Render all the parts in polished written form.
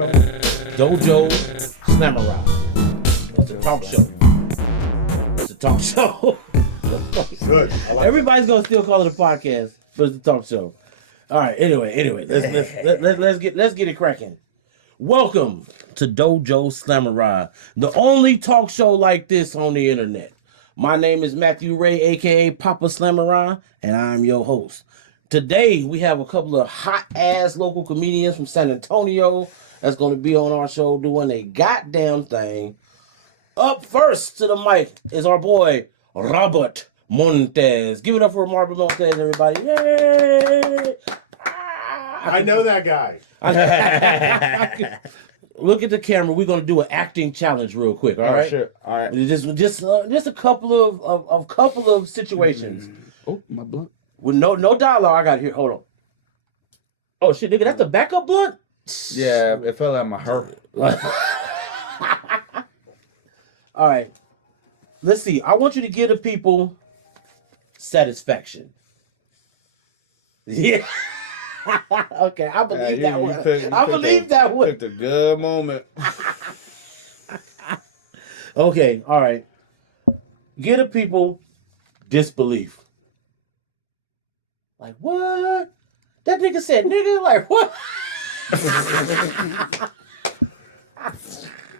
called? Dojo Slamurai. It's a talk show. It's a talk show. Good. Everybody's gonna still call it a podcast, but it's a talk show. All right. Anyway, let's get it cracking. Welcome to Dojo Slamurai, the only talk show like this on the internet. My name is Matthew Ray, aka Poppa Slamurai, and I'm your host. Today we have a couple of hot ass local comedians from San Antonio that's going to be on our show doing a goddamn thing. Up first to the mic is our boy Robert Montes. Give it up for Robert Montes, everybody! Yay! I know that guy. Look at the camera. We're gonna do an acting challenge real quick. All right. Sure. All right. Just a couple of situations. Oh, my blunt. With no dialogue. I got it here. Hold on. Oh shit, nigga, that's the backup blunt. Yeah, it fell out my heart. All right. Let's see. I want you to give the people satisfaction. Yeah. Okay, I believe that one. I believe that one. Picked a good moment. Okay, all right. Give the people disbelief. Like, what? That nigga said nigga? Like, what?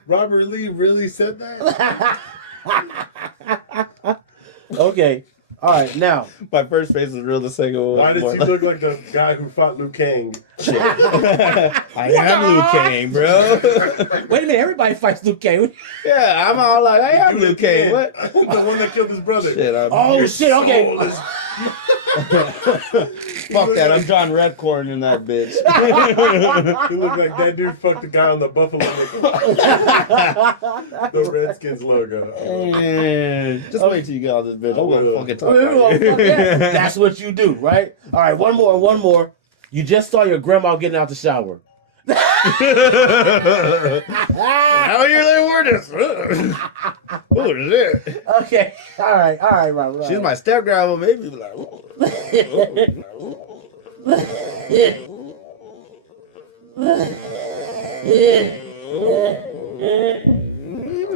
Robert Lee really said that? Okay. All right, now. My first face is real, the second one. Why does he look like the guy who fought Liu Kang? I am Liu Kang, bro. Wait a minute, everybody fights Liu Kang. Yeah, I'm all like, I am Liu Kang. What? The one that killed his brother. Shit, Oh, shit, okay. Fuck that, I'm John Redcorn in that bitch. He looked like that dude fucked the guy on the Buffalo nickel. The Redskins logo. Man, just wait till you get on this bitch. I'm gonna fucking talk Oh, about fuck it. yeah. That's what you do, right? All right, one more. You just saw your grandma getting out the shower. How you really word this? Oh shit. Okay, all right, Robert. She's my step grandma, maybe like.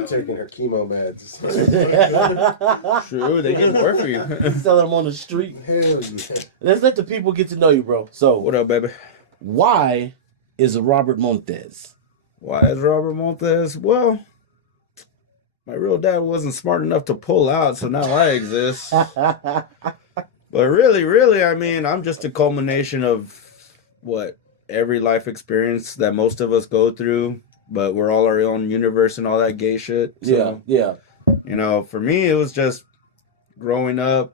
Taking her chemo meds. True, they get more for you. Selling them on the street. Hell yeah. Let's let the people get to know you, bro. So, What up, baby? why is Robert Montes? Why is Robert Montes? Well, my real dad wasn't smart enough to pull out, so now I exist. But really, I mean, I'm just a culmination of what every life experience that most of us go through, but we're all our own universe and all that gay shit. So, Yeah. you know, for me, it was just growing up.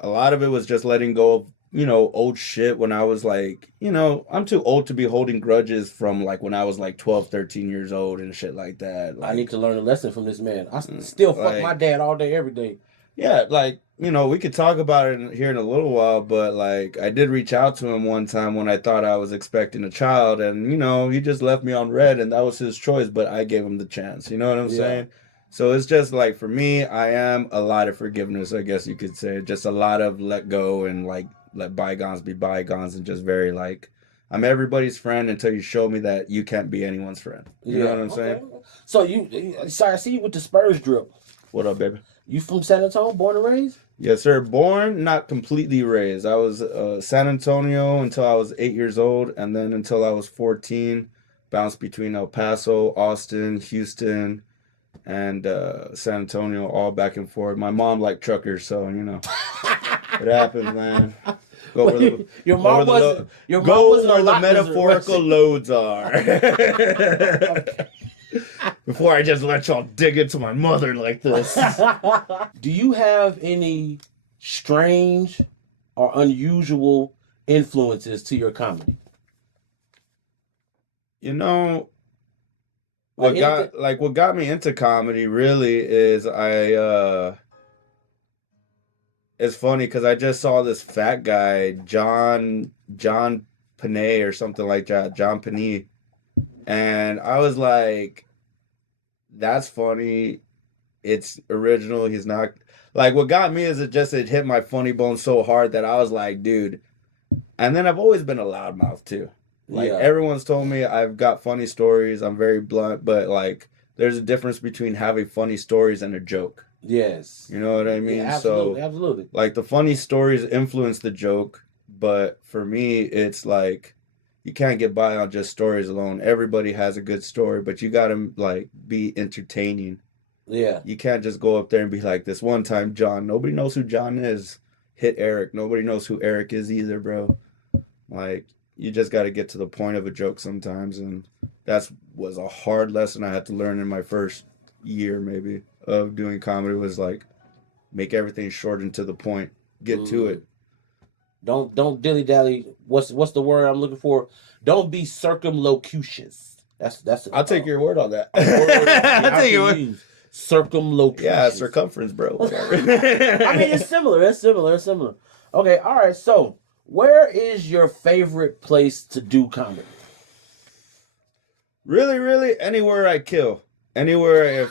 A lot of it was just letting go of, you know, old shit when I was like, you know, I'm too old to be holding grudges from like when I was like 12, 13 years old and shit like that. Like, I need to learn a lesson from this man. I still fuck like- my dad all day, every day. yeah, like, you know, we could talk about it here in a little while, but like, I did reach out to him one time when I thought I was expecting a child, and, you know, he just left me on red, and that was his choice, but I gave him the chance. You know what I'm saying? So it's just like, for me, I am a lot of forgiveness, I guess you could say. Just a lot of let go and like, let bygones be bygones, and just very like, I'm everybody's friend until you show me that you can't be anyone's friend. You know what I'm saying? So I see you with the Spurs drip. What up, baby? You from San Antonio, born and raised? Yes, sir. Born, not completely raised. I was San Antonio until I was 8 years old, and then until I was 14, bounced between El Paso, Austin, Houston, and San Antonio, all back and forth. My mom liked truckers, so, you know, it happens, man. Go where Your mom wasn't. Go where the lot metaphorical loads are. Okay. Before I just let y'all dig into my mother like this. Do you have any strange or unusual influences to your comedy? You know, what got me into comedy really is it's funny because I just saw this fat guy, John Panay or something like that, John Panay. And I was like, that's funny. It's original. He's not like, what got me is it hit my funny bone so hard that I was like, dude. And then I've always been a loudmouth too. Like Yeah. everyone's told me I've got funny stories. I'm very blunt, but like there's a difference between having funny stories and a joke. Yes. You know what I mean? Yeah, absolutely, So absolutely. like the funny stories influence the joke, but for me it's like you can't get by on just stories alone. Everybody has a good story, but you gotta like be entertaining. Yeah. You can't just go up there and be like, this one time John, nobody knows who John is. Hit Eric. Nobody knows who Eric is either, bro. Like, you just got to get to the point of a joke sometimes. And that was a hard lesson I had to learn in my first year, maybe, of doing comedy was like, make everything short and to the point. Get to it. Don't dilly dally. What's the word I'm looking for? Don't be circumlocucious. That's. I'll take your word on that. I'll take your word. Circumlocucious. Yeah, circumference, bro. Whatever. I mean, it's similar. It's similar. Okay, all right. So, where is your favorite place to do comedy? Really, anywhere I kill. Anywhere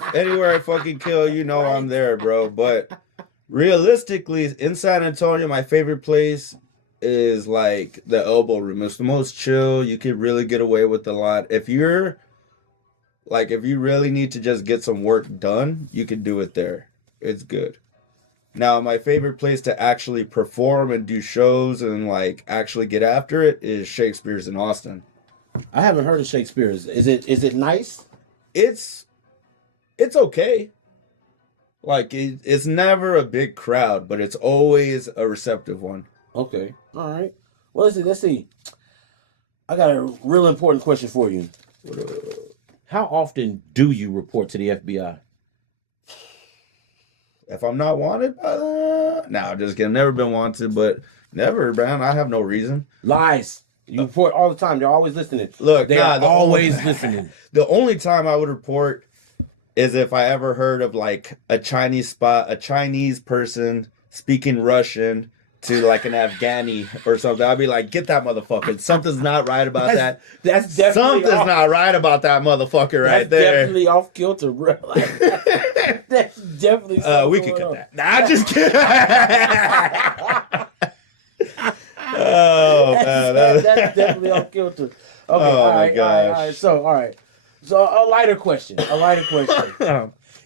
I fucking kill, you know I'm there, bro. But realistically, in San Antonio, my favorite place is like the Elbow Room. It's the most chill. You can really get away with a lot. If you really need to just get some work done, you can do it there. It's good. Now, my favorite place to actually perform and do shows and like actually get after it is Shakespeare's in Austin. I haven't heard of Shakespeare's. Is it nice? It's okay. Like it's never a big crowd, but it's always a receptive one. Okay. All right. Well, let's see. I got a real important question for you. How often do you report to the FBI? If I'm not wanted, no, just kidding. Never been wanted, but never, man. I have no reason. Lies. You report all the time. They're always listening. Look, they're always listening. The only time I would report is if I ever heard of like a Chinese person speaking Russian to like an Afghani or something. I'd be like, get that motherfucker. Something's not right about that. That's definitely something's not right about that motherfucker right there. That's definitely off kilter, bro. Like, that's definitely we could cut that. Nah, just kidding. Oh man, that's definitely off kilter. Okay, oh my gosh. All right. So a lighter question.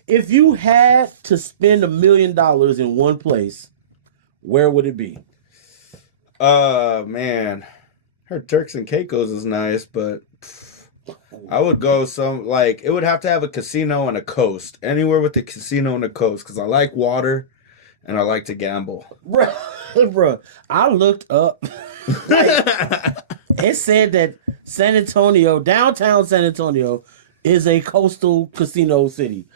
If you had to spend $1 million in one place, where would it be? Man, her Turks and Caicos is nice, but I would go it would have to have a casino and a coast. Anywhere with a casino and a coast, because I like water and I like to gamble. Bro, I looked up. It said that downtown San Antonio, is a coastal casino city.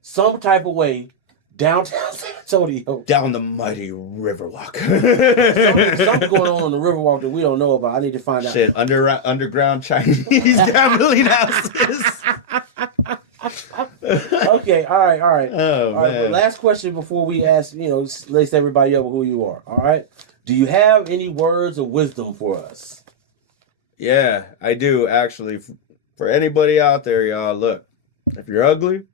Some type of way, downtown San Antonio. Down the mighty Riverwalk. Something going on the Riverwalk that we don't know about. I need to find out. Shit, underground Chinese gambling houses. Okay, all right. Oh, All right, but last question before we ask, lace everybody up with who you are. All right. Do you have any words of wisdom for us? Yeah, I do, actually. For anybody out there, y'all, look, if you're ugly,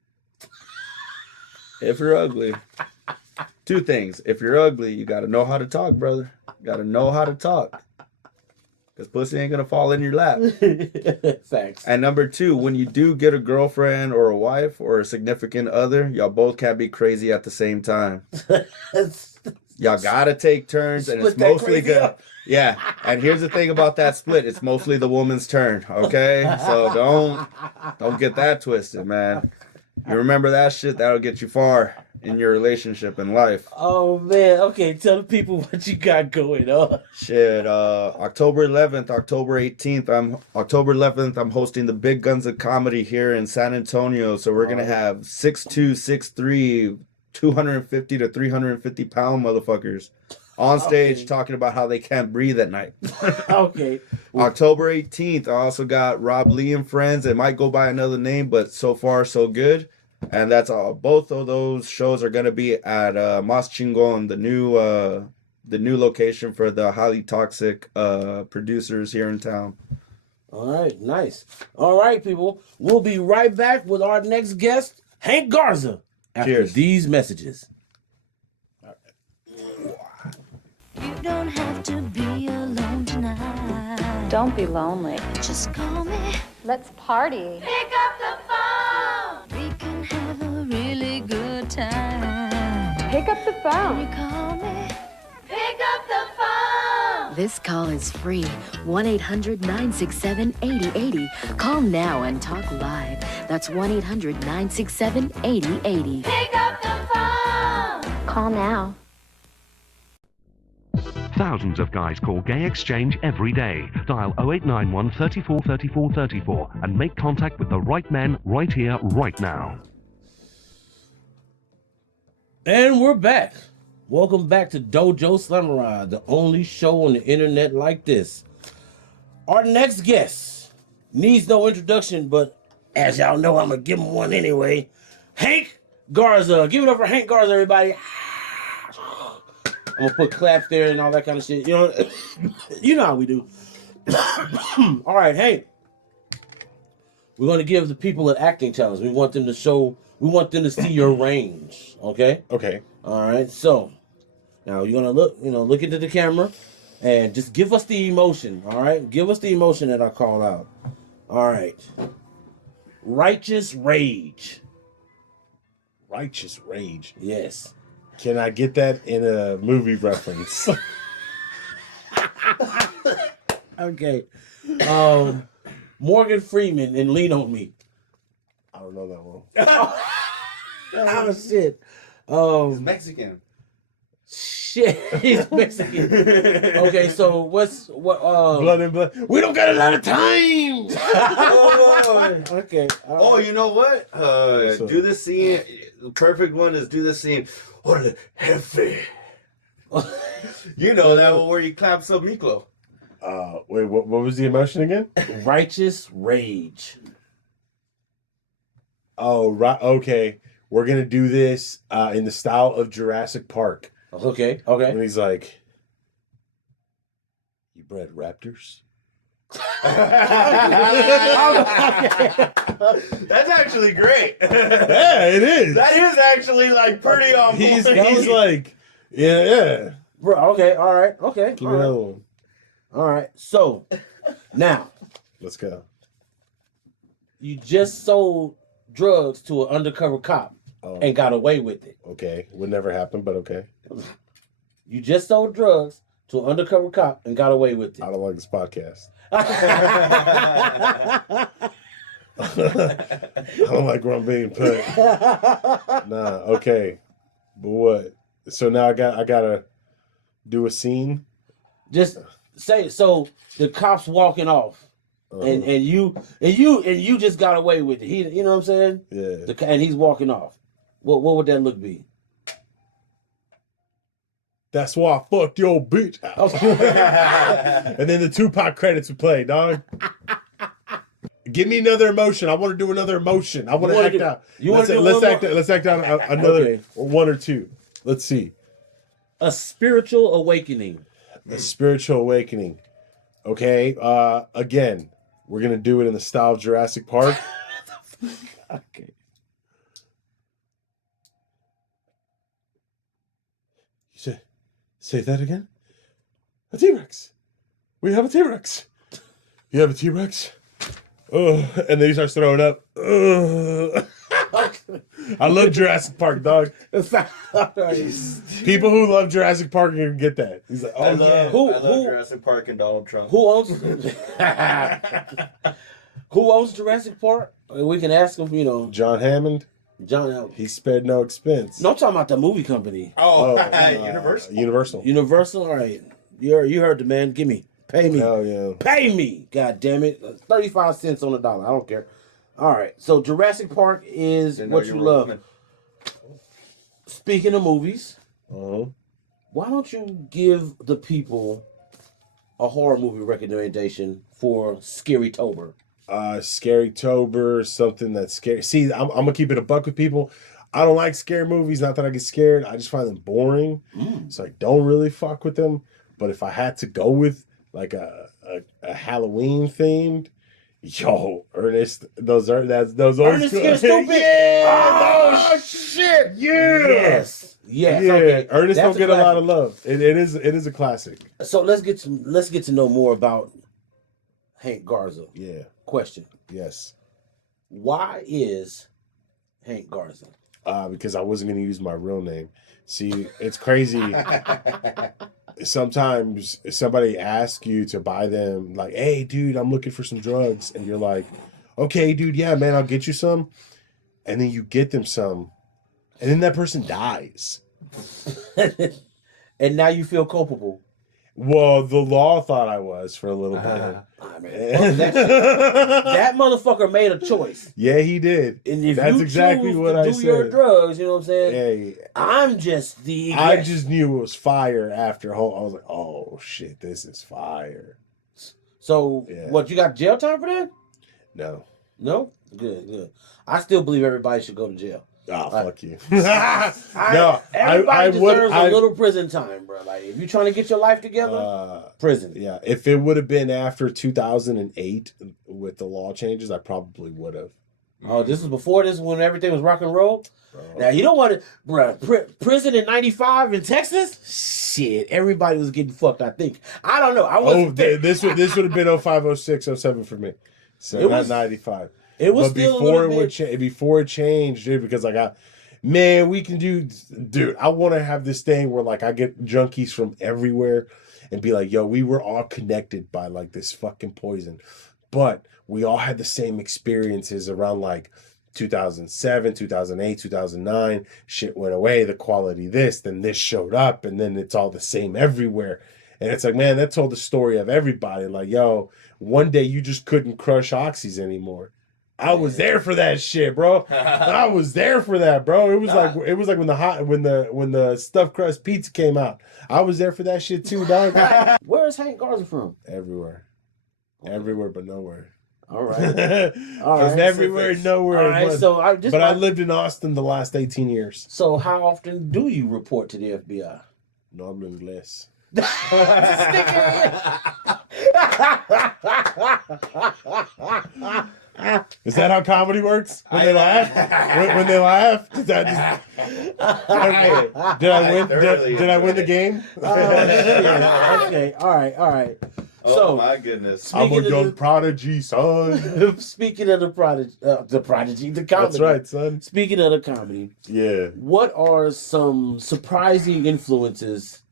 two things. If you're ugly, you got to know how to talk, brother. You got to know how to talk. Because pussy ain't going to fall in your lap. Thanks. And number two, when you do get a girlfriend or a wife or a significant other, y'all both can't be crazy at the same time. Y'all got to take turns, and it's mostly good. Yeah, and here's the thing about that split. It's mostly the woman's turn, okay? So don't get that twisted, man. You remember that shit, that'll get you far in your relationship and life. Oh, man. Okay, tell the people what you got going on. Shit, October 11th, October 18th, October 11th, I'm hosting the Big Guns of Comedy here in San Antonio. So we're going to have 6'2", 6'3", 250 to 350 pound motherfuckers on stage talking about how they can't breathe at night. Okay. October 18th, I also got Rob Lee and friends. It might go by another name, but so far so good. And that's all. Both of those shows are going to be at Mas Chingon, the new location for the highly toxic producers here in town. All right, nice. All right, people. We'll be right back with our next guest, Hank Garza, after Cheers. these messages. You don't have to be alone tonight. Don't be lonely. Just call me. Let's party. Pick up the phone. We can have a really good time. Pick up the You phone. call me. Pick up the phone. This call is free. 1-800-967-8080. Call now and talk live. That's 1-800-967-8080. Pick up the phone. Call now. Thousands of guys call Gay Exchange every day. Dial 0891 34 34 34 and make contact with the right men right here, right now. And we're back. Welcome back to Dojo Slamurai, the only show on the internet like this. Our next guest needs no introduction, but as y'all know, I'm going to give him one anyway. Hank Garza. Give it up for Hank Garza, everybody. I'm gonna put claps there and all that kind of shit. You know, you know how we do. All right, Hank. We're gonna give the people an acting challenge. We want them to see your range. Okay. Okay. All right. So now you're gonna look into the camera, and just give us the emotion. All right. Give us the emotion that I call out. All right. Righteous rage. Righteous rage. Yes. Can I get that in a movie reference? Okay. Morgan Freeman and Lean on Me. I don't know that one. Oh shit. He's Mexican. Shit. He's Mexican. Okay, so what Blood and blood. We don't got a lot of time. Okay. Oh, you know what? Do the scene. The perfect one is do the scene. Orale, jefe. You know that one where you clap some Miklo. Wait, what was the emotion again? Righteous rage. Oh, right. Okay. We're going to do this in the style of Jurassic Park. Okay. And he's like, you bred raptors? That's actually great. Yeah, it is. That is actually like pretty on point. He's like, yeah. Bro, okay, all right. Okay. Give me another one. All right. So now Let's go. you just sold drugs to an undercover cop Oh, and got away with it. okay. Would never happen, but okay. You just sold drugs to an undercover cop and got away with I it. don't like this podcast. I don't like where I'm being put. Nah, okay. But what? So now I gotta do a scene. Just say so. The cop's walking off, and you just got away with it. You know what I'm saying? Yeah. And he's walking off. What would that look be? That's why I fucked your bitch. And then the Tupac credits would play, dog. Give me another emotion. I want to do another emotion. I want to act out. Let's act out another one or two. Let's see. A spiritual awakening. A spiritual awakening. Okay. Again, we're gonna do it in the style of Jurassic Park. Okay. Say that again. A T-Rex. We have a T-Rex. You have a T-Rex? And then he starts throwing up. I love Jurassic Park, dog. People who love Jurassic Park can get that. He's like, I love Who- Jurassic Park and Donald Trump. Who owns Jurassic Park? We can ask him. John Hammond. John. He spared no expense. No, I'm talking about the movie company. Universal. Universal. Universal. All right. You heard the man. Give me. Pay me. Oh yeah. Pay me. God damn it. 35 cents on the dollar. I don't care. All right. So Jurassic Park is what you love. Speaking of movies, why don't you give the people a horror movie recommendation for Scary-tober? Scary-tober, something that's scary. See, I'm gonna keep it a buck with people. I don't like scary movies. Not that I get scared. I just find them boring. So I don't really fuck with them. But if I had to go with like a Halloween themed, yo, Ernest, those old Ernest school. Scared Stupid. Yeah. Oh shit. Yeah. Yes. Yeah. Okay. Ernest That's don't get a classic. lot of love. It is a classic. So let's get to know more about Hank Garza. Yeah. Question. Yes. Why is Hank Garza? Because I wasn't going to use my real name. See, it's crazy. Sometimes somebody asks you to buy them, like, hey, dude, I'm looking for some drugs. And you're like, okay, dude, yeah, man, I'll get you some. And then you get them some. And then that person dies. And now you feel culpable. Well, the law thought I was for a little bit. That motherfucker made a choice. Yeah, he did. And if That's you exactly choose what to I do said. your drugs, you know what I'm saying? Hey, I'm just the. I just knew it was fire after I was like, oh shit, this is fire. So what? You got jail time for that? No. No. Good. I still believe everybody should go to jail. Oh, fuck you. Everybody deserves a little prison time, bro. Like, if you're trying to get your life together, prison. Yeah, if it would have been after 2008 with the law changes, I probably would have. Oh, this was before this, when everything was rock and roll? Now, you don't want to, bro, prison in 95 in Texas? Shit, everybody was getting fucked, I think. I don't know. This would have been 05, 06, 07 for me. So It not was- 95. It was But still before a it little would bit. before it changed, dude, because we can do, dude, I want to have this thing where like I get junkies from everywhere and be like, yo, we were all connected by like this fucking poison, but we all had the same experiences around like 2007, 2008, 2009. Shit went away, the quality then this showed up, and then it's all the same everywhere. And it's like, man, that told the story of everybody. Like, yo, one day you just couldn't crush oxys anymore. I was there for that shit, bro. I was there for that, bro. It was like when the stuffed crust pizza came out. I was there for that shit too, dog. Where is Hank Garza from? Everywhere but nowhere. All right. From everywhere, nowhere. All right, so I lived in Austin the last 18 years. So how often do you report to the FBI? Normally less. Is that how comedy works? When they laugh? When they laugh? Did I win the game? Okay. All right. Oh my goodness! I'm a young prodigy, son. Speaking of the prodigy, the comedy. That's right, son. Speaking of the comedy, yeah. What are some surprising influences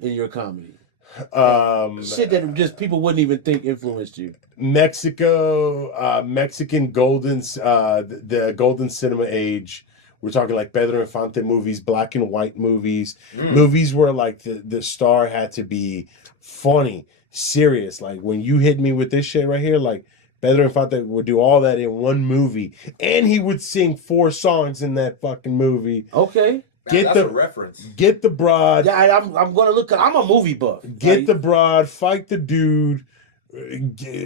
in your comedy? Shit that just people wouldn't even think influenced you. Mexico, Mexican the golden cinema age. We're talking like Pedro Infante movies, black and white movies, movies where like the star had to be funny, serious. Like when you hit me with this shit right here, like Pedro Infante would do all that in one movie, and he would sing 4 songs in that fucking movie. Okay. That's a reference. Get the broad. Yeah, I'm gonna look. I'm a movie buff. Get the broad. Fight the dude.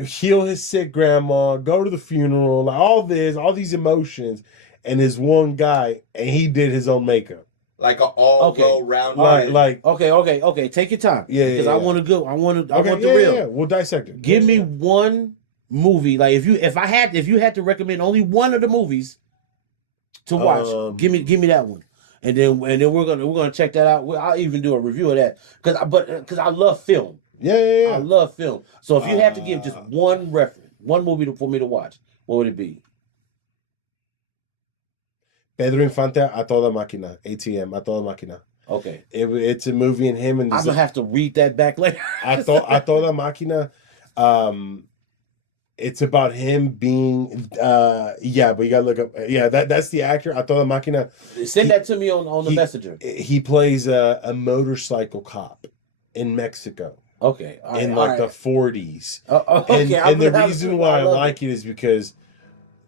Heal his sick grandma. Go to the funeral. Like all these emotions, and his one guy, and he did his own makeup. Like an all round. Like okay. Take your time. Yeah, because I want to go. I want the real. Yeah. We'll dissect it. Give me one movie. Like if you had to recommend only one of the movies to watch, give me that one. And then we're gonna check that out. I'll even do a review of that because I love film. Yeah. I love film. So if you had to give just one reference, one movie for me to watch, what would it be? Pedro Infante, A Toda Máquina. ATM, A Toda Máquina. Okay. It's a movie and him and I'm gonna have to read that back later. A Toda Máquina. It's about him being but you gotta look up that's the actor, A Toda Máquina. Send that to me on the messenger. He plays a motorcycle cop in Mexico. Okay. The 40s. Okay. And the reason why I like it is because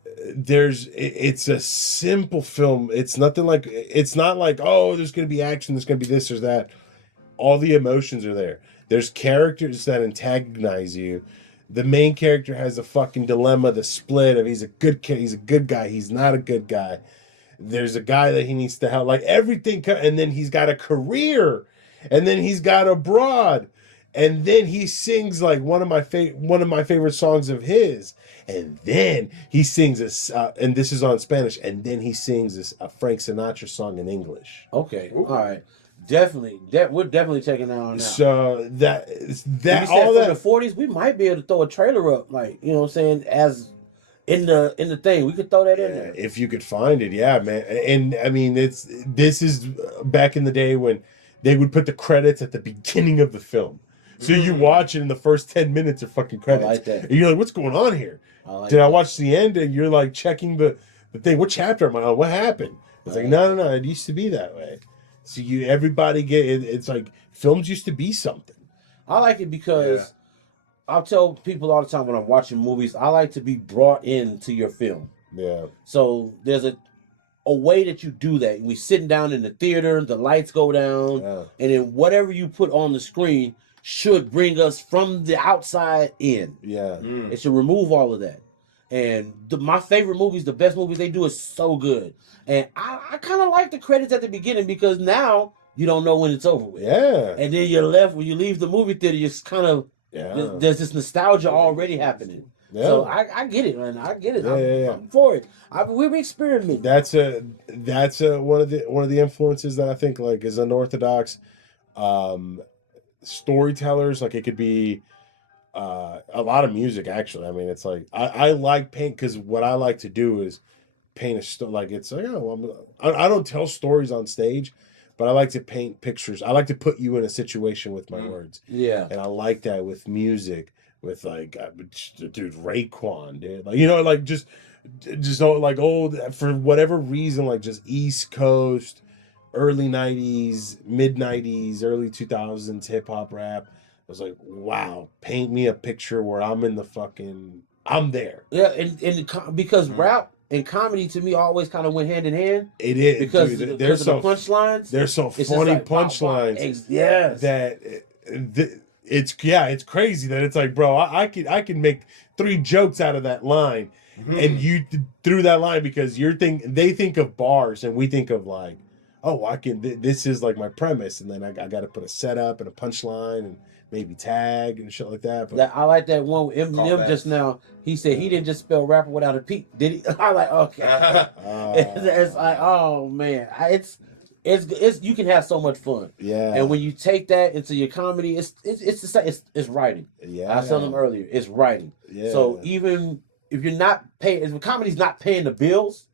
it's a simple film. It's not like, oh, there's gonna be action, there's gonna be this or that. All the emotions are there. There's characters that antagonize you. The main character has a fucking dilemma, the split of he's a good guy, he's not a good guy. There's a guy that he needs to help, like everything, and then he's got a career, and then he's got a broad, and then he sings like one of my favorite songs of his, and then he sings and this is on Spanish, and then he sings a Frank Sinatra song in English. Okay. All right. Definitely. We're definitely checking that on now. So that When you that said all from that the 40s, we might be able to throw a trailer up, like, you know what I'm saying, as in the thing. We could throw that in there. if you could find it, yeah, man. And I mean, this is back in the day when they would put the credits at the beginning of the film. So you watch it, and the first 10 minutes are fucking credits. I like that. And you're like, what's going on here? I I watch the end? And you're like checking the thing. What chapter am I on? What happened? It's like, no. It used to be that way. So everybody get it. It's like films used to be something. I like it because I'll tell people all the time when I'm watching movies, I like to be brought into your film. Yeah. So there's a way that you do that. We sitting down in the theater, the lights go down, and then whatever you put on the screen should bring us from the outside in. Yeah. It should remove all of that. And my favorite movies, the best movies they do is so good. And I kind of like the credits at the beginning because now you don't know when it's over with. Yeah. And then you're left, when you leave the movie theater, you're just kind of, there's this nostalgia already happening. Yeah. So I get it, man. I get it. Yeah, I'm for it. We're experimenting. That's one of the influences that I think like is unorthodox storytellers. Like it could be a lot of music actually. I mean, it's like I like paint because what I like to do is paint a story. Like it's like I don't tell stories on stage, but I like to paint pictures. I like to put you in a situation with my words. Yeah, and I like that with music. With like, dude, Raekwon, dude, like like just like old for whatever reason, like just East Coast, early '90s, mid '90s, early 2000s hip hop rap. I was like, wow, paint me a picture where I'm in the fucking, I'm there. Yeah, and because rap and comedy to me always kind of went hand in hand. It is because dude, there's some punchlines. There's some funny like, punchlines. Yes, it's crazy that it's like, bro, I can make 3 jokes out of that line, and you threw that line because they think of bars and we think of like, oh, I can. This is like my premise, and then I got to put a setup and a punchline and maybe tag and shit like that. But I like that one with Eminem just now. He said he didn't just spell rapper without a P, did he? I like okay. It's like, oh man, it's you can have so much fun. Yeah. And when you take that into your comedy, it's the same. It's writing. Yeah. I was telling them earlier, it's writing. Yeah. So even if you're not paying, if comedy's not paying the bills,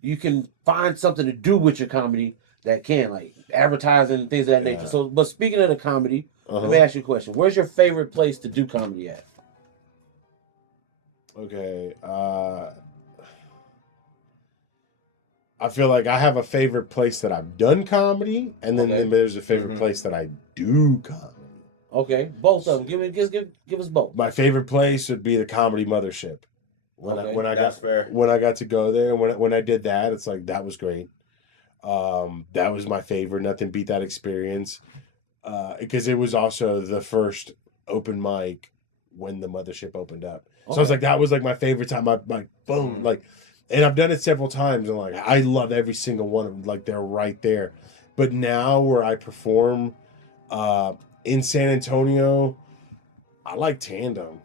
you can find something to do with your comedy that can, like advertising and things of that nature. So, but speaking of the comedy, let me ask you a question. Where's your favorite place to do comedy at? Okay. I feel like I have a favorite place that I've done comedy, and then there's a favorite place that I do comedy. Okay, both of them. Give us both. My favorite place would be the Comedy Mothership. When I got to go there, and when I did that, it's like that was great. That was my favorite. Nothing beat that experience. Because it was also the first open mic when the Mothership opened up. So I was like, that was like my favorite time. I like boom, like. And I've done it several times, and like I love every single one of them. Like they're right there. But now where I perform in San Antonio, I like Tandem.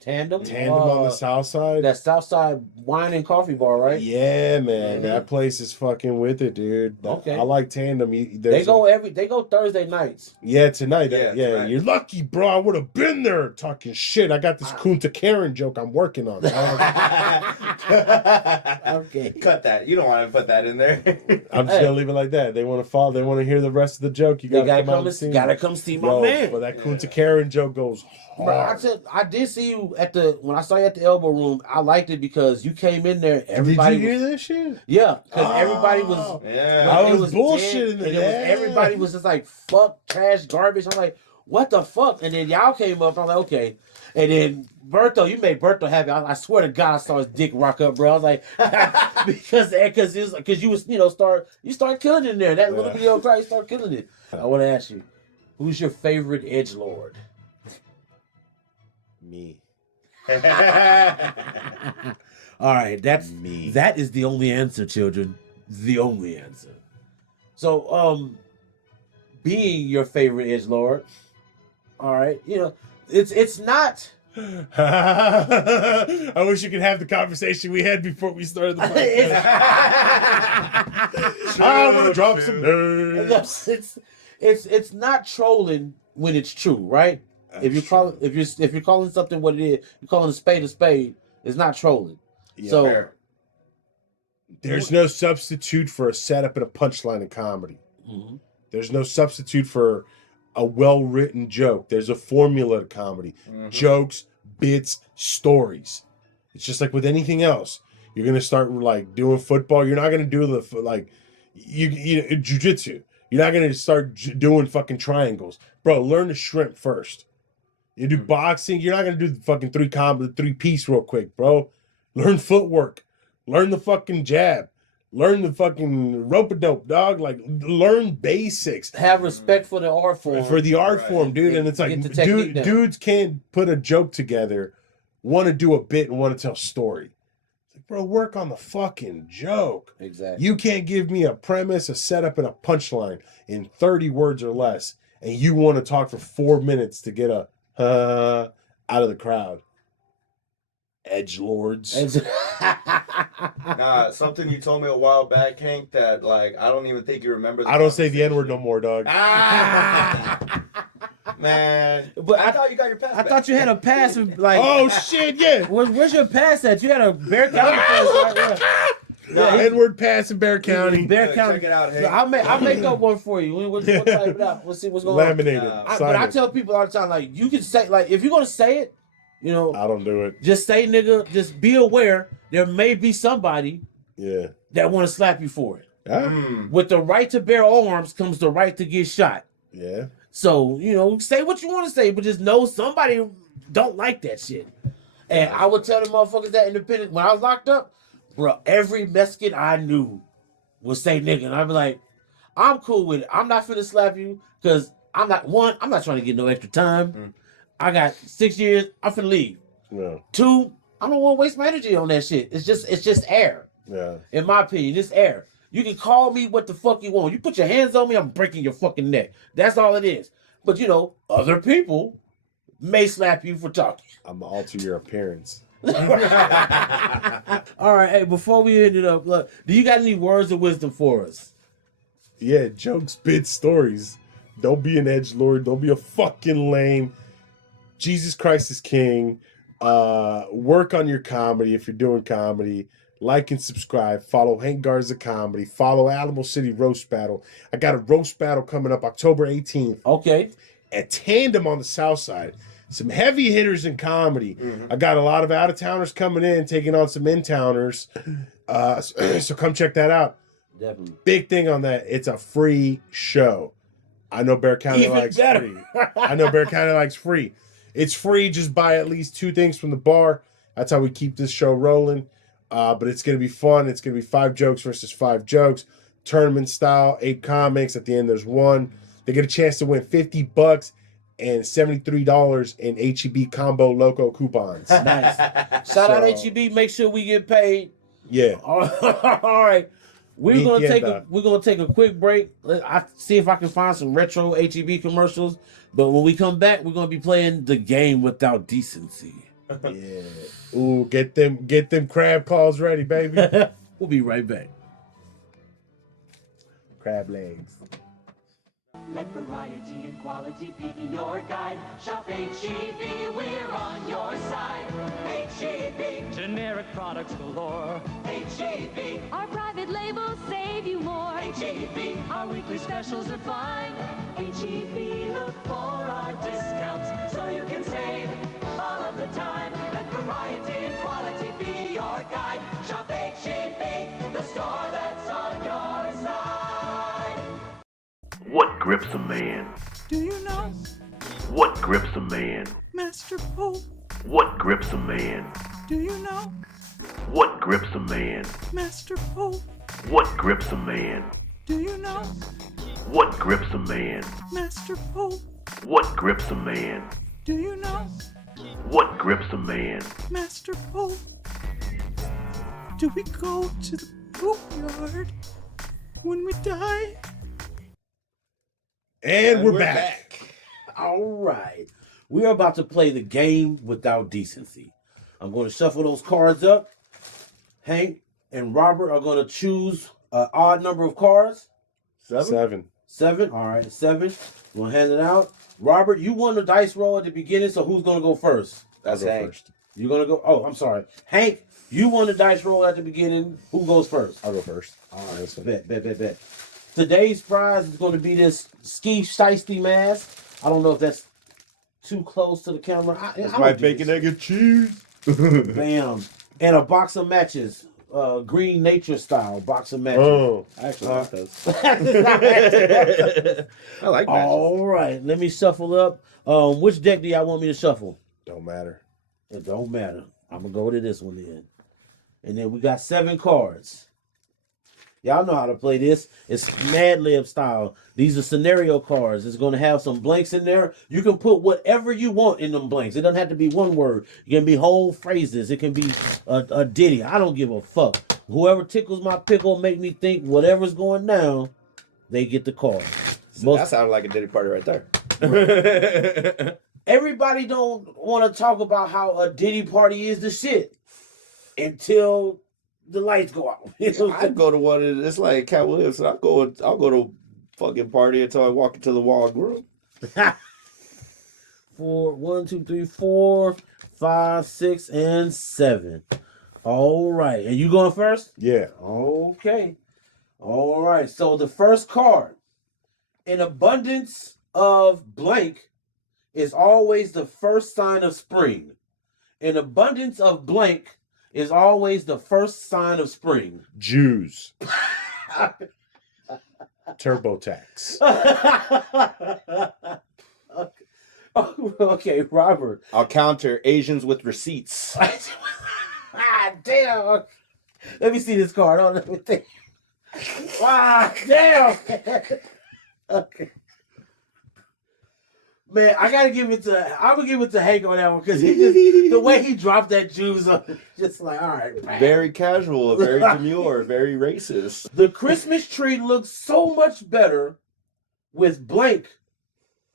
Tandem on the south side. That south side wine and coffee bar, right? Yeah, man. That place is fucking with it, dude. I like Tandem. They go Thursday nights. Yeah, tonight. Tonight. You're lucky, bro. I would have been there talking shit. I got this Kunta Karen joke I'm working on. Okay. Cut that. You don't want to put that in there. I'm just gonna leave it like that. They want to follow. They want to hear the rest of the joke. You gotta come see my man. But that Kunta Karen joke goes hard. Bro, I did see you when I saw you at the Elbow Room. I liked it because you came in there. Everybody did you hear that shit? Yeah, because everybody was. Yeah, I was bullshitting. Everybody was just like, "Fuck, trash, garbage." I'm like, "What the fuck?" And then y'all came up. I'm like, "Okay." And then Berto, you made Berto happy. I swear to God, I saw his dick rock up, bro. I was like, because you was start killing it in there. That little video cry, you start killing it. I want to ask you, who's your favorite edgelord? Me. All right, that's me. That is the only answer, children. The only answer. So, being your favorite edgelord, all right, it's not I wish you could have the conversation we had before we started the podcast. I want to drop some nerds. It's not trolling when it's true, right? If you're calling something what it is, you're calling a spade, it's not trolling. Yeah. So there's no substitute for a setup and a punchline in comedy. mm-hmm. There's no substitute for a well-written joke. There's a formula to comedy. Mhm. Jokes, bits, stories. It's just like with anything else. You're gonna start like doing football. You're not gonna do the like you jiu-jitsu. You're not gonna start doing fucking triangles, bro. Learn to shrimp first. You do boxing. You're not gonna do the fucking three piece real quick, bro. Learn footwork. Learn the fucking jab. Learn the fucking rope-a-dope, dog. Like, learn basics. Have respect for the art form. For the art form, dude. And it's like, dudes can't put a joke together, want to do a bit and want to tell a story. It's like, bro, work on the fucking joke. Exactly. You can't give me a premise, a setup, and a punchline in 30 words or less, and you want to talk for 4 minutes to get a out of the crowd. Edgelords. Nah, something you told me a while back, Hank, that like I don't even think you remember. I don't say the N-word no more, dog. Man, but I thought you got your pass. I thought you had a pass with, like. Oh shit, yeah. Where's your pass at? You had a Bear County pass, right? Yeah, N-word pass in Bear County. Bear County. Check it out, Hank. I'll make up one for you. We'll type it out. We'll see what's going Laminated. on. But I tell people all the time, like, you can say, like, if you're gonna say it, you know, I don't do it. just say, nigga. Just be aware there may be somebody that want to slap you for it. With the right to bear arms comes the right to get shot. Yeah. So, you know, say what you want to say, but just know somebody don't like that shit. And I would tell the motherfuckers that independent when I was locked up, bro, every Mexican I knew would say nigga. And I'd be like, I'm cool with it. I'm not finna slap you because I'm not trying to get no extra time. I got 6 years, I'm finna leave. Yeah. 2, I don't want to waste my energy on that shit. It's just air. Yeah. In my opinion, it's air. You can call me what the fuck you want. You put your hands on me, I'm breaking your fucking neck. That's all it is. But you know, other people may slap you for talking. I'm gonna alter your appearance. All right, hey, before we end it up, look, do you got any words of wisdom for us? Yeah, jokes, bits, stories. Don't be an edgelord. Don't be a fucking lame. Jesus Christ is king. Work on your comedy if you're doing comedy. Like and subscribe. Follow Hank Garza Comedy. Follow Alamo City Roast Battle. I got a roast battle coming up October 18th. Okay. At Tandem on the South Side. Some heavy hitters in comedy. I got a lot of out-of-towners coming in, taking on some in-towners. So come check that out. Definitely. Big thing on that, it's a free show. I know Bear County Even likes better. free. I know Bear County likes free. It's free. Just buy at least 2 things from the bar. That's how we keep this show rolling. But it's going to be fun. It's going to be 5 jokes versus 5 jokes. Tournament style, 8 comics. At the end, there's 1. They get a chance to win $50 and $73 in HEB Combo Loco coupons. Nice. Shout out HEB. Make sure we get paid. Yeah. All right. We're gonna take a quick break. I see if I can find some retro HEB commercials. But when we come back, we're gonna be playing the Game Without Decency. Yeah. Ooh, get them crab claws ready, baby. We'll be right back. Crab legs. Let variety and quality be your guide. Shop HEB, we're on your side. HEB, generic products galore. HEB, Our private labels save you more. HEB, our weekly specials are fine. HEB, look for our discounts so you can save all of the time. Let variety and quality be your guide. Shop HEB, the store that's on your side. What grips a man? Do you know What grips a man? Master Pope? What grips a man? Do you know What grips a man? Master Pope? What grips a man? Do you know What grips a man? Master Pope? What grips a man? Do you know What grips a man? Master Pope? Do we go to the poop yard when we die? And we're back. All right. We are about to play the game without decency. I'm going to shuffle those cards up. Hank and Robert are going to choose an odd number of cards. 7. 7. All right, 7. We'll hand it out. Robert, you won the dice roll at the beginning, so who's going to go first? That's I'll go Hank. first. You're going to go. Oh, I'm sorry. Hank, you won the dice roll at the beginning. Who goes first? I'll go first. All right, bet. Today's prize is going to be this ski shiesty mask. I don't know if that's too close to the camera. It's my bacon, egg, and cheese. Bam. And a box of matches. Green Nature style box of matches. Oh. I actually like those. I like matches. All right, let me shuffle up. Which deck do y'all want me to shuffle? Don't matter. It don't matter. I'm going to go to this one then. And then we got 7 cards. Y'all know how to play this. It's Mad Lib style. These are scenario cards. It's going to have some blanks in there. You can put whatever you want in them blanks. It doesn't have to be one word. It can be whole phrases. It can be a ditty. I don't give a fuck. Whoever tickles my pickle, make me think whatever's going down, they get the card. That sounded like a Diddy party right there. Everybody don't want to talk about how a Diddy party is the shit until the lights go out. I'd go to one. It's like Cat Williams. I'll go to fucking party until I walk into the wall and groove. 1, 2, 3, 4, 5, 6, and 7. All right, and you going first? Yeah. Okay. All right. So the first card, an abundance of blank, is always the first sign of spring. An abundance of blank is always the first sign of spring. Jews. TurboTax. Okay, Robert. I'll counter Asians with receipts. Damn. Let me see this card. Oh, let me think. Damn. Okay. Man, I'm gonna give it to Hank on that one because the way he dropped that Jews on, just like, all right. Man. Very casual, very demure, very racist. The Christmas tree looks so much better with blank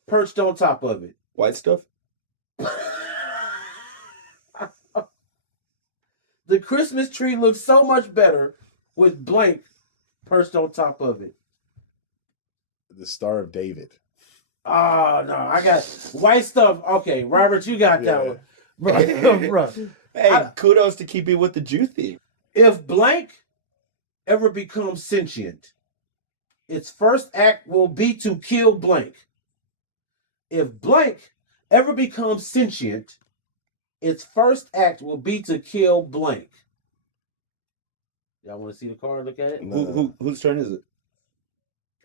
perched on top of it. White stuff? The Christmas tree looks so much better with blank perched on top of it. The Star of David. Oh, no. I got white stuff. Okay, Robert, you got that one. Bro. Hey, kudos to keep it with the Jew theme. If blank ever becomes sentient, its first act will be to kill blank. If blank ever becomes sentient, its first act will be to kill blank. Y'all want to see the card? Look at it? No. Whose turn is it?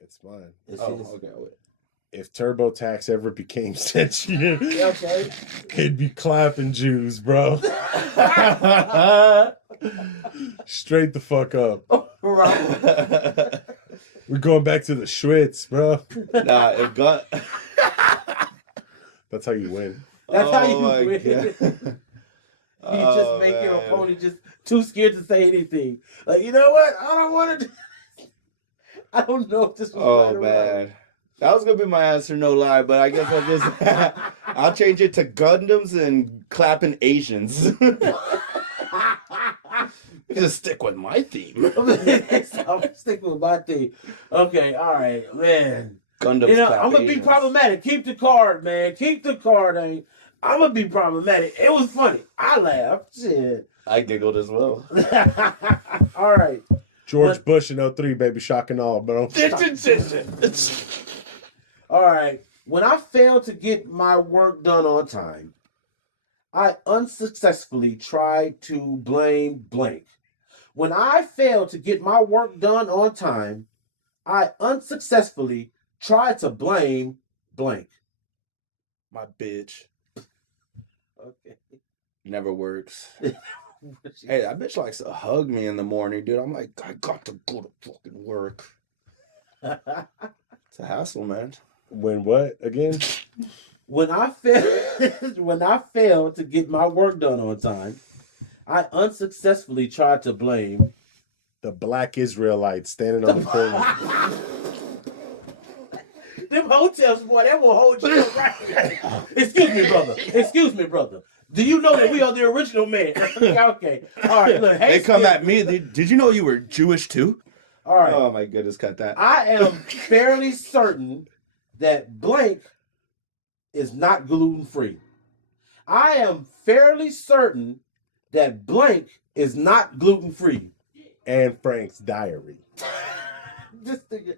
It's mine. It's Oh, his. okay, wait. If TurboTax ever became sentient, Okay. it'd be clapping Jews, bro. Straight the fuck up. Right. We're going back to the Schwitz, bro. Nah, if gun. That's how you win. That's how you my win. God. You just make your opponent just too scared to say anything. Like, you know what? I don't want to. I don't know if this was Oh right or man, wrong. that was gonna be my answer, no lie. But I guess I'll change it to Gundams and clapping Asians. Just stick with my theme. I'm sticking with my thing. Okay, all right, man. Gundams. You know, clap I'm gonna be Asians. problematic. Keep the card, man. Keep the card. I'm gonna be problematic. It was funny. I laughed. Shit. I giggled as well. All right. George Bush in 03, baby, shock and all, bro. All right. When I failed to get my work done on time, I unsuccessfully tried to blame blank. When I failed to get my work done on time, I unsuccessfully tried to blame blank. My bitch Okay. never works. Hey, that bitch likes to hug me in the morning, dude. I'm like, I got to go to fucking work. It's a hassle, man. When what again? When I failed to get my work done on time, I unsuccessfully tried to blame The black Israelites standing on the corner. Them hotels, boy, that will hold you up right. Excuse me, brother. Do you know that we are the original man? Okay. All right, look. They come at me. Did you know you were Jewish too? All right. Oh my goodness, cut that. I am fairly certain that blank is not gluten free. I am fairly certain that blank is not gluten free. And Frank's diary. This nigga,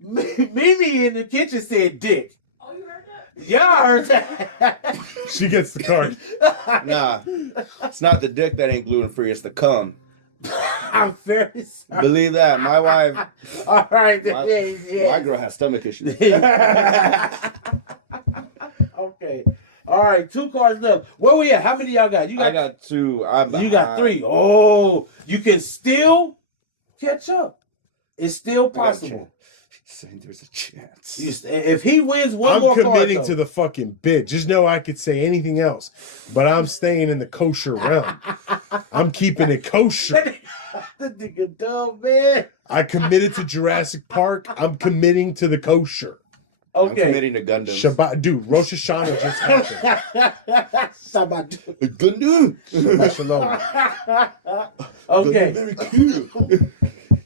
Mimi in the kitchen said dick. Oh, you heard that? Yeah, I heard that. She gets the card. Nah, it's not the dick that ain't gluten free. It's the cum. I'm fairly certain. Believe that. My wife. All right. My girl has stomach issues. Okay. All right. 2 cards left. Where we at? How many y'all got? I got 2. You got 3. Oh, you can still catch up. It's still possible. Saying there's a chance. If he wins one more I'm card, committing to the fucking bid. Just know I could say anything else, but I'm staying in the kosher realm. I'm keeping it kosher. The nigga dumb, man. I committed to Jurassic Park. I'm committing to the kosher. I'm Okay. committing to Gundams. Shabbat, dude. Rosh Hashanah just happened. Shabbat. Gundam. Shabbat shalom. Okay. Very cool.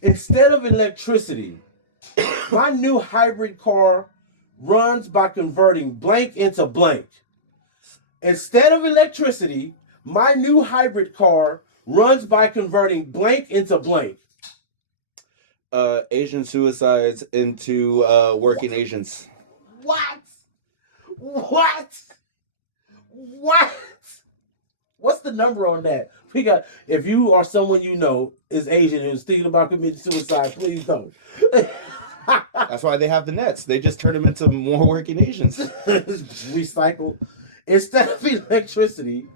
Instead of electricity, my new hybrid car runs by converting blank into blank. Instead of electricity, my new hybrid car runs by converting blank into blank. Asian suicides into working Asians. What? What's the number on that? We got, if you or someone you know is Asian and is thinking about committing suicide, please don't. That's why they have the nets. They just turn them into more working Asians. Recycle. Instead of electricity,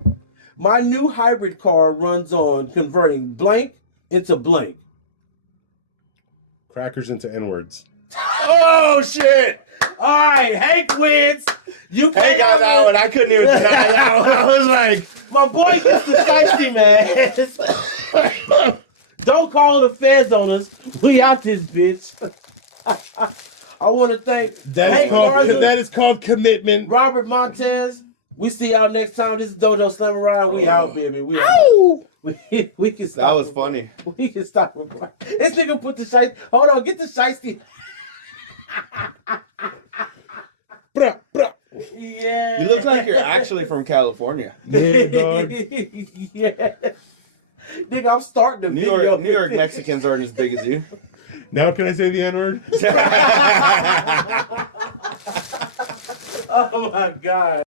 my new hybrid car runs on converting blank into blank. Crackers into N-words. Oh shit! All right, Hank wins. You Hey, got that one. I couldn't even deny that one. I was like, my boy gets the shiesty, man. Don't call the feds on us. We out this bitch. I want to thank Hank Garza, That is called commitment. Robert Montes. We see y'all next time. This is Dojo Slamurai. We out, baby. We out. We can stop. that was funny. We can stop. This nigga put the shiesty. Hold on, get the shiesty. Yeah. You look like you're actually from California. Yeah, dog. Yeah. Nigga, I'm starting the New video. York Mexicans aren't as big as you. Now can I say the N-word? Oh my God.